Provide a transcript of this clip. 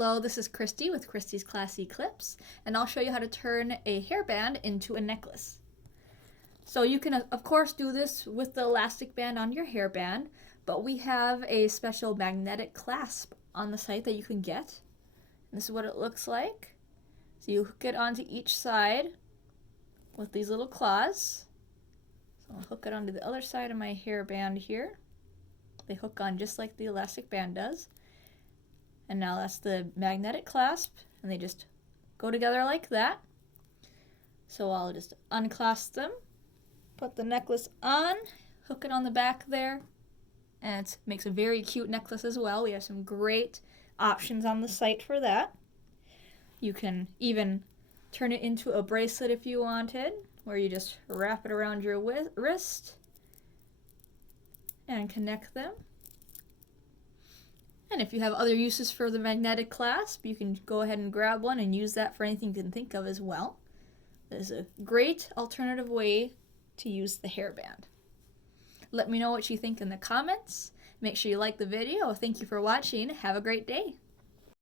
Hello, this is Christy with Christy's Classy Clips, and I'll show you how to turn a hairband into a necklace. So you can, of course, do this with the elastic band on your hairband, but we have a special magnetic clasp on the site that you can get. And this is what it looks like. So you hook it onto each side with these little claws. So I'll hook it onto the other side of my hairband here. They hook on just like the elastic band does. And now that's the magnetic clasp, and they just go together like that. So I'll just unclasp them, put the necklace on, hook it on the back there, and it makes a very cute necklace as well. We have some great options on the site for that. You can even turn it into a bracelet if you wanted, where you just wrap it around your wrist and connect them. And if you have other uses for the magnetic clasp, you can go ahead and grab one and use that for anything you can think of as well. There's a great alternative way to use the hairband. Let me know what you think in the comments. Make sure you like the video. Thank you for watching. Have a great day.